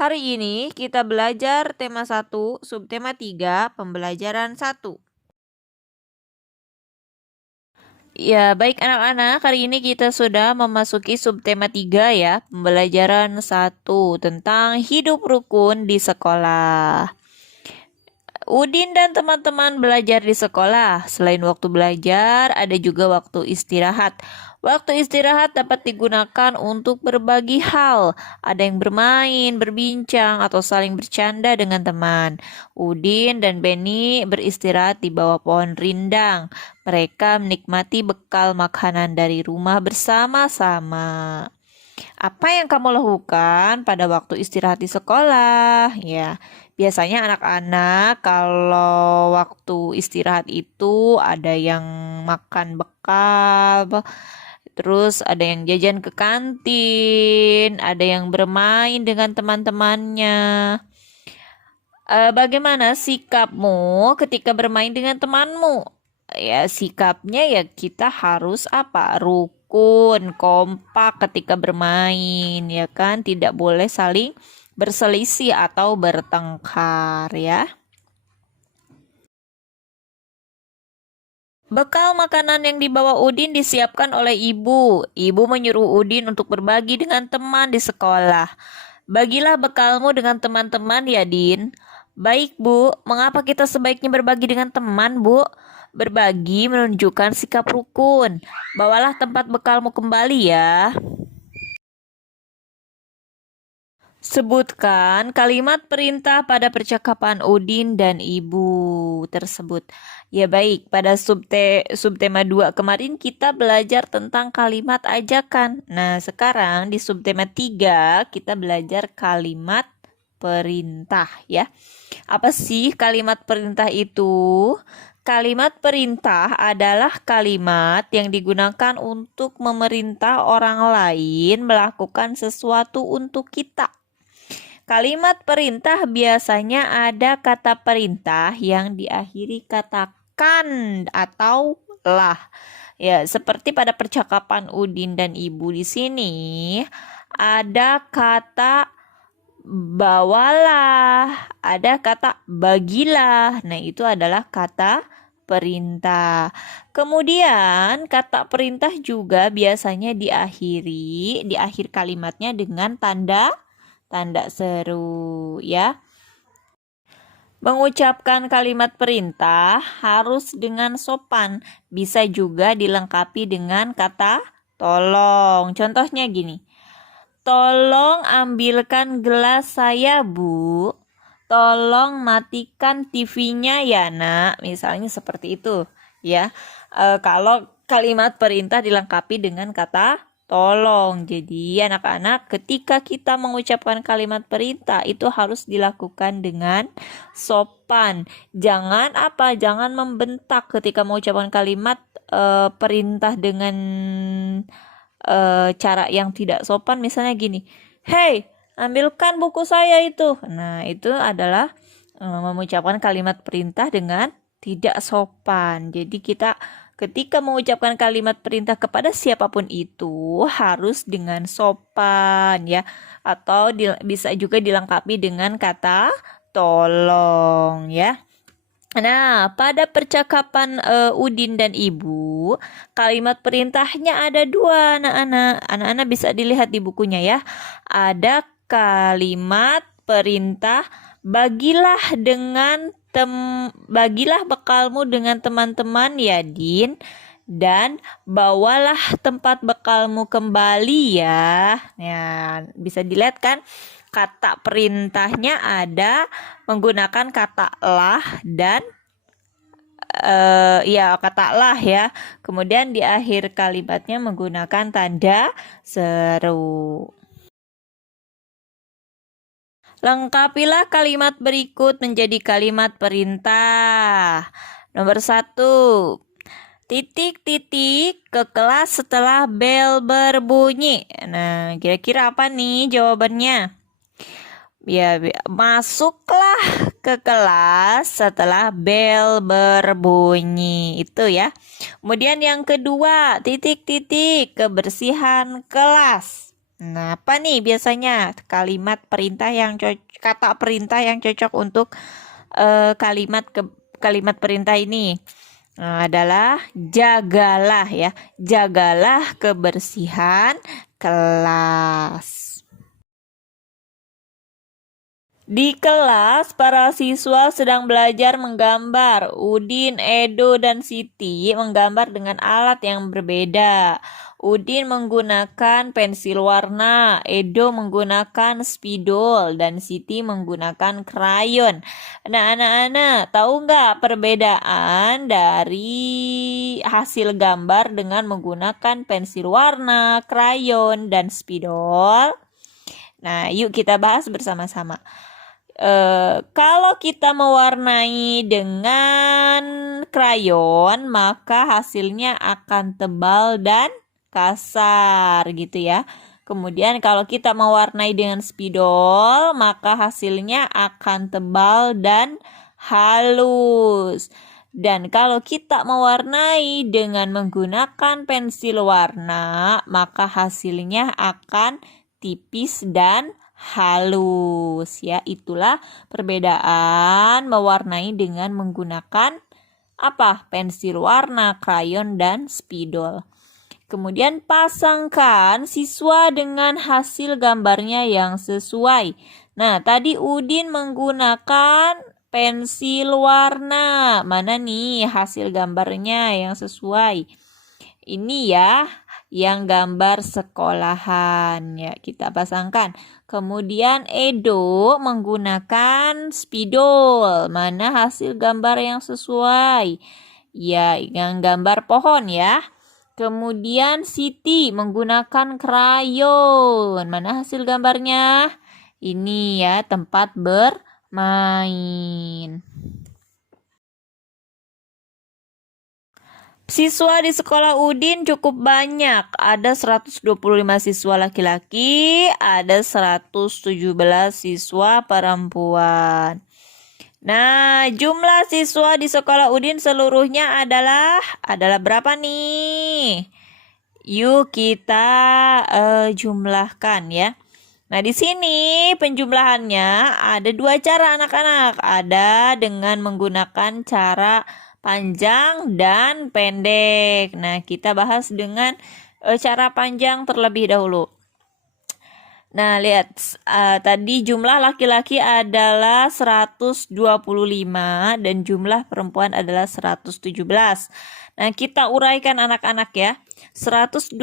Hari ini kita belajar tema 1, subtema 3, pembelajaran 1. Ya, baik anak-anak, hari ini kita sudah memasuki subtema 3 ya, pembelajaran 1 tentang hidup rukun di sekolah. Udin dan teman-teman belajar di sekolah. Selain waktu belajar, ada juga waktu istirahat. Waktu istirahat dapat digunakan untuk berbagi hal. Ada yang bermain, berbincang, atau saling bercanda dengan teman. Udin dan Benny beristirahat di bawah pohon rindang. Mereka menikmati bekal makanan dari rumah bersama-sama. Apa yang kamu lakukan pada waktu istirahat di sekolah? Ya, biasanya anak-anak kalau waktu istirahat itu ada yang makan bekal, terus ada yang jajan ke kantin, ada yang bermain dengan teman-temannya. Bagaimana sikapmu ketika bermain dengan temanmu? Ya, sikapnya ya kita harus apa? Rukun, kompak ketika bermain, ya kan? Tidak boleh saling berselisih atau bertengkar, ya. Bekal makanan yang dibawa Udin disiapkan oleh ibu. Ibu menyuruh Udin untuk berbagi dengan teman di sekolah. Bagilah bekalmu dengan teman-teman ya, Din. Baik, Bu. Mengapa kita sebaiknya berbagi dengan teman, Bu? Berbagi menunjukkan sikap rukun. Bawalah tempat bekalmu kembali ya. Sebutkan kalimat perintah pada percakapan Udin dan ibu tersebut. Ya baik, pada subtema 2 kemarin kita belajar tentang kalimat ajakan. Nah, sekarang di subtema 3 kita belajar kalimat perintah ya. Apa sih kalimat perintah itu? Kalimat perintah adalah kalimat yang digunakan untuk memerintah orang lain melakukan sesuatu untuk kita. Kalimat perintah biasanya ada kata perintah yang diakhiri kata kan atau lah. Ya, seperti pada percakapan Udin dan Ibu di sini, ada kata bawalah, ada kata bagilah. Nah, itu adalah kata perintah. Kemudian kata perintah juga biasanya diakhiri di akhir kalimatnya dengan tanda seru ya. Mengucapkan kalimat perintah harus dengan sopan. Bisa juga dilengkapi dengan kata tolong. Contohnya gini. Tolong ambilkan gelas saya, Bu. Tolong matikan TV-nya ya, Nak. Misalnya seperti itu ya. Kalau kalimat perintah dilengkapi dengan kata tolong. Jadi anak-anak ketika kita mengucapkan kalimat perintah itu harus dilakukan dengan sopan. Jangan Jangan membentak ketika mengucapkan kalimat perintah dengan cara yang tidak sopan. Misalnya gini, "Hey, ambilkan buku saya itu." Nah, itu adalah mengucapkan kalimat perintah dengan tidak sopan. Jadi kita ketika mengucapkan kalimat perintah kepada siapapun itu harus dengan sopan ya, atau bisa juga dilengkapi dengan kata tolong ya. Nah, pada percakapan Udin dan Ibu, kalimat perintahnya ada dua, anak-anak. Anak-anak bisa dilihat di bukunya ya. Ada kalimat perintah bagilah bekalmu dengan teman-teman ya, Din, dan bawalah tempat bekalmu kembali ya. Ya, bisa dilihat kan kata perintahnya ada menggunakan kata lah dan kata lah ya. Kemudian di akhir kalimatnya menggunakan tanda seru. Lengkapilah kalimat berikut menjadi kalimat perintah. Nomor 1. Titik-titik ke kelas setelah bel berbunyi. Nah, kira-kira apa nih jawabannya? Ya, masuklah ke kelas setelah bel berbunyi. Itu ya. Kemudian yang kedua, titik-titik kebersihan kelas. Nah, apa nih biasanya kalimat perintah yang kata perintah yang cocok untuk kalimat perintah ini? Adalah jagalah ya. Jagalah kebersihan kelas. Di kelas, para siswa sedang belajar menggambar. Udin, Edo, dan Siti menggambar dengan alat yang berbeda. Udin menggunakan pensil warna, Edo menggunakan spidol, dan Siti menggunakan krayon. Nah, anak-anak, tahu nggak perbedaan dari hasil gambar dengan menggunakan pensil warna, krayon, dan spidol? Nah, yuk kita bahas bersama-sama. Kalau kita mewarnai dengan krayon, maka hasilnya akan tebal dan kasar gitu ya. Kemudian kalau kita mewarnai dengan spidol, maka hasilnya akan tebal dan halus. Dan kalau kita mewarnai dengan menggunakan pensil warna, maka hasilnya akan tipis dan halus ya. Itulah perbedaan mewarnai dengan menggunakan pensil warna, krayon, dan spidol. Kemudian pasangkan siswa dengan hasil gambarnya yang sesuai. Nah, tadi Udin menggunakan pensil warna. Mana nih hasil gambarnya yang sesuai? Ini ya, yang gambar sekolahan ya, kita pasangkan. Kemudian Edo menggunakan spidol. Mana hasil gambar yang sesuai? Ya, yang gambar pohon ya. Kemudian Siti menggunakan krayon. Mana hasil gambarnya? Ini ya, tempat bermain. Siswa di sekolah Udin cukup banyak. Ada 125 siswa laki-laki, ada 117 siswa perempuan. Nah, jumlah siswa di sekolah Udin seluruhnya adalah berapa nih? Yuk kita jumlahkan ya. Nah, di sini penjumlahannya ada dua cara anak-anak. Ada dengan menggunakan cara panjang dan pendek. Nah, kita bahas dengan cara panjang terlebih dahulu. Nah, lihat tadi jumlah laki-laki adalah 125 dan jumlah perempuan adalah 117. Nah, kita uraikan anak-anak ya. 125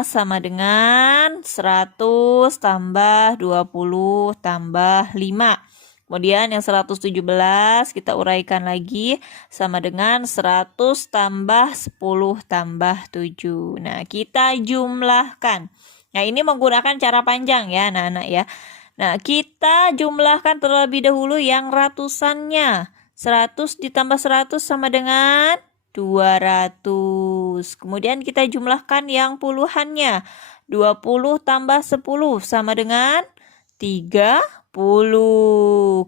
sama dengan 100 tambah 20 tambah 5. Kemudian yang 117 kita uraikan lagi sama dengan 100 tambah 10 tambah 7. Nah, kita jumlahkan. Nah, ini menggunakan cara panjang ya anak-anak ya. Nah, kita jumlahkan terlebih dahulu yang ratusannya. 100 ditambah 100 sama dengan 200. Kemudian kita jumlahkan yang puluhannya. 20 tambah 10 sama dengan 30.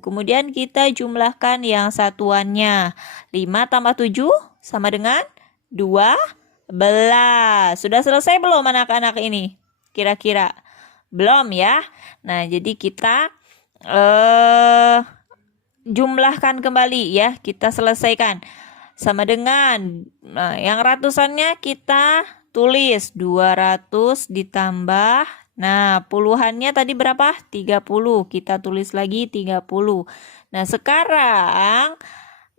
Kemudian kita jumlahkan yang satuannya. 5 tambah 7 sama dengan 12. Sudah selesai belum anak-anak ini? Kira-kira belum ya. Nah, jadi kita jumlahkan kembali ya. Kita selesaikan. Sama dengan yang ratusannya kita tulis 200 ditambah. Nah, puluhannya tadi berapa? 30. Kita tulis lagi 30. Nah, sekarang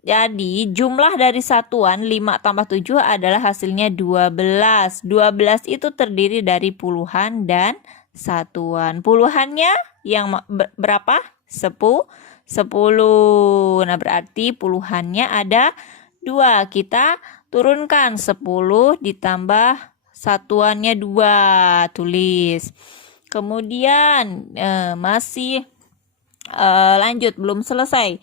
jadi jumlah dari satuan 5 tambah 7 adalah hasilnya 12. 12 itu terdiri dari puluhan dan satuan. Puluhannya yang berapa? 10. Nah, berarti puluhannya ada 2. Kita turunkan 10 ditambah satuannya 2. Tulis. Kemudian masih lanjut, belum selesai.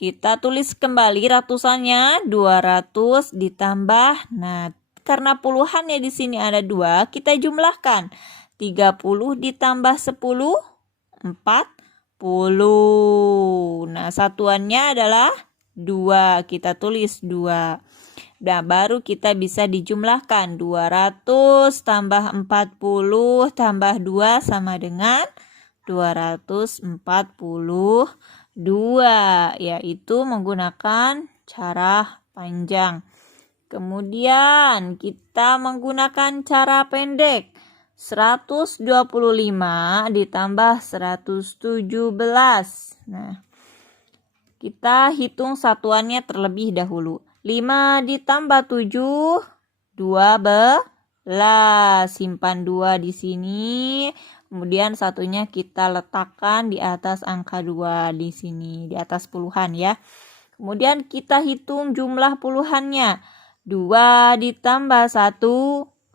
Kita tulis kembali ratusannya 200 ditambah. Nah, karena puluhannya di sini ada 2, kita jumlahkan. 30 ditambah 10, 40. Nah, satuannya adalah 2. Kita tulis 2. Nah, baru kita bisa dijumlahkan. 200 tambah 40 tambah 2 sama dengan 242, yaitu menggunakan cara panjang. Kemudian kita menggunakan cara pendek. 125 ditambah 117. Nah, kita hitung satuannya terlebih dahulu. 5 ditambah 7, 12. Simpan 2 di sini. Kemudian satunya kita letakkan di atas angka 2 di sini, di atas puluhan ya. Kemudian kita hitung jumlah puluhannya. 2 ditambah 1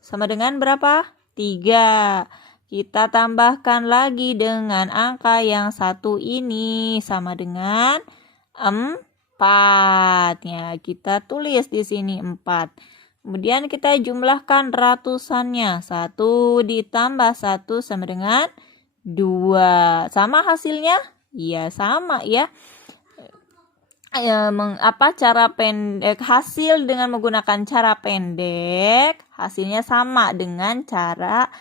sama dengan berapa? 3. Kita tambahkan lagi dengan angka yang 1 ini sama dengan 4. Ya, kita tulis di sini 4. Kemudian kita jumlahkan ratusannya. 1 ditambah 1 sama dengan 2. Sama hasilnya? Iya, sama ya. Cara pendek, hasil dengan menggunakan cara pendek, hasilnya sama dengan cara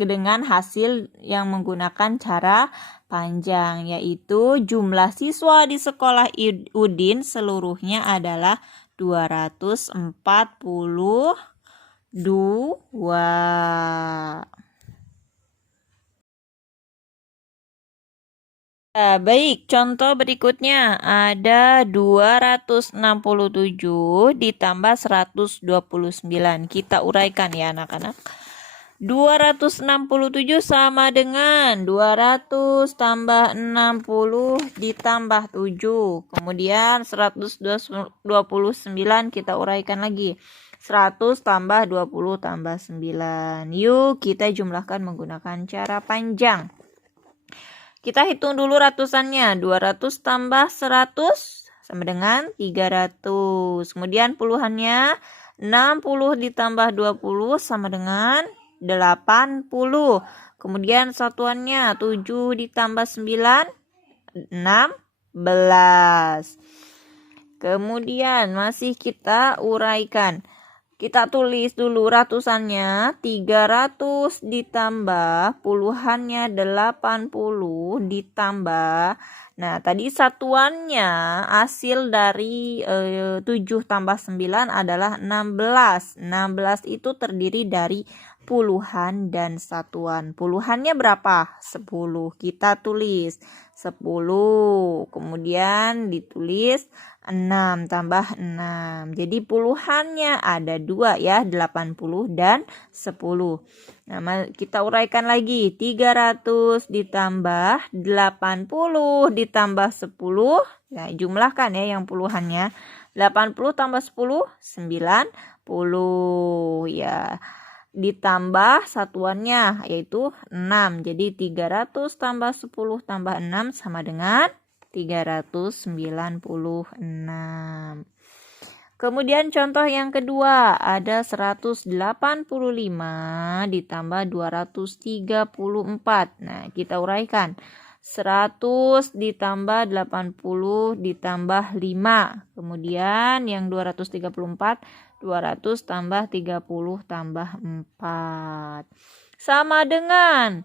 dengan hasil yang menggunakan cara panjang, yaitu jumlah siswa di sekolah Udin seluruhnya adalah 242. Baik, contoh berikutnya ada 267 ditambah 129. Kita uraikan ya anak-anak. 267 sama dengan 200 tambah 60 ditambah 7. Kemudian 129 kita uraikan lagi. 100 tambah 20 tambah 9. Yuk kita jumlahkan menggunakan cara panjang. Kita hitung dulu ratusannya. 200 tambah 100 sama dengan 300. Kemudian puluhannya 60 ditambah 20 sama dengan 80. Kemudian satuannya 7 ditambah 9, 16. Kemudian masih kita uraikan. Kita tulis dulu ratusannya. 300 ditambah puluhannya 80 ditambah. Nah, tadi satuannya hasil dari 7 tambah 9 adalah 16. 16 itu terdiri dari puluhan dan satuan. Puluhannya berapa? 10. Kita tulis 10. Kemudian ditulis 6 tambah 6. Jadi puluhannya ada 2 ya, 80 dan 10. Nah, kita uraikan lagi. 300 ditambah 80 ditambah 10. Nah, jumlahkan ya yang puluhannya. 80 tambah 10, 90 ya. Ditambah satuannya yaitu 6. Jadi 300 tambah 10 tambah 6 sama dengan 396. Kemudian contoh yang kedua ada 185 ditambah 234. Nah, kita uraikan. 100 ditambah 80 ditambah 5. Kemudian yang 234, 200 tambah 30 tambah 4. Sama dengan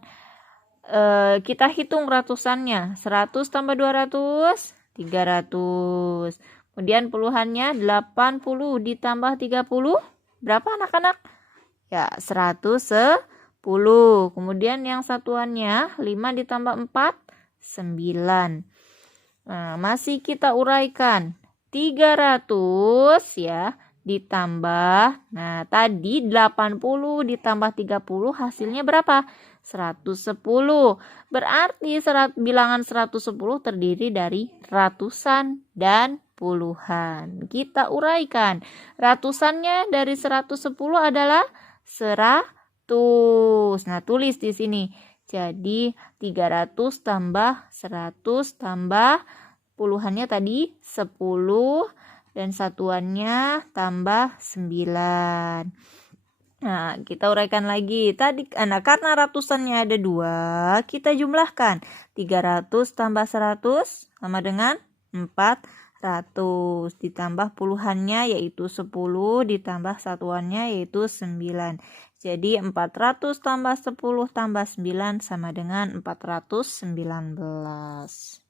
kita hitung ratusannya. 100 tambah 200, 300. Kemudian puluhannya 80 ditambah 30. Berapa anak-anak? Ya, 110. Kemudian yang satuannya 5 ditambah 4, 9. Nah, masih kita uraikan. 300 ya ditambah. Nah, tadi 80 ditambah 30 hasilnya berapa? 110. Berarti bilangan 110 terdiri dari ratusan dan puluhan. Kita uraikan. Ratusannya dari 110 adalah 100. Nah, tulis di sini. Jadi 300 tambah 100 tambah puluhannya tadi 10 dan satuannya tambah 9. Nah, kita uraikan lagi. Tadi karena ratusannya ada 2, kita jumlahkan. 300 tambah 100 sama dengan 400 ditambah puluhannya yaitu 10 ditambah satuannya yaitu 9. Jadi 400 tambah 10 tambah 9 sama dengan 419.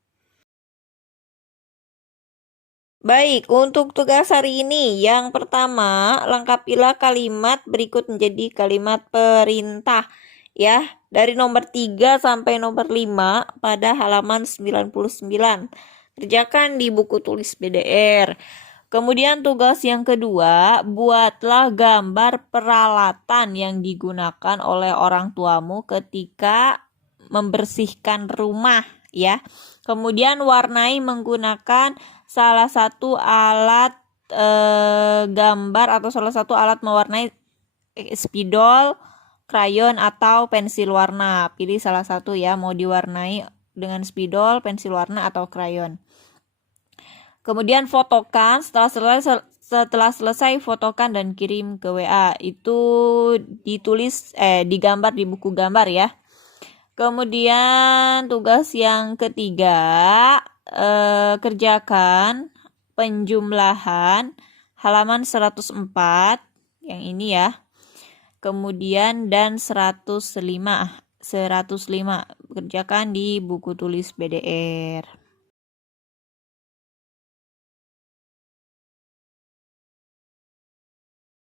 Baik, untuk tugas hari ini yang pertama, lengkapilah kalimat berikut menjadi kalimat perintah ya, dari nomor 3 sampai nomor 5 pada halaman 99. Kerjakan di buku tulis BDR. Kemudian tugas yang kedua, buatlah gambar peralatan yang digunakan oleh orang tuamu ketika membersihkan rumah ya. Kemudian warnai menggunakan salah satu alat gambar atau salah satu alat mewarnai spidol, krayon atau pensil warna. Pilih salah satu ya, mau diwarnai dengan spidol, pensil warna atau krayon. Kemudian fotokan, setelah selesai fotokan dan kirim ke WA. Itu ditulis digambar di buku gambar ya. Kemudian tugas yang ketiga, kerjakan penjumlahan halaman 104 yang ini ya. Kemudian dan 105 kerjakan di buku tulis BDR.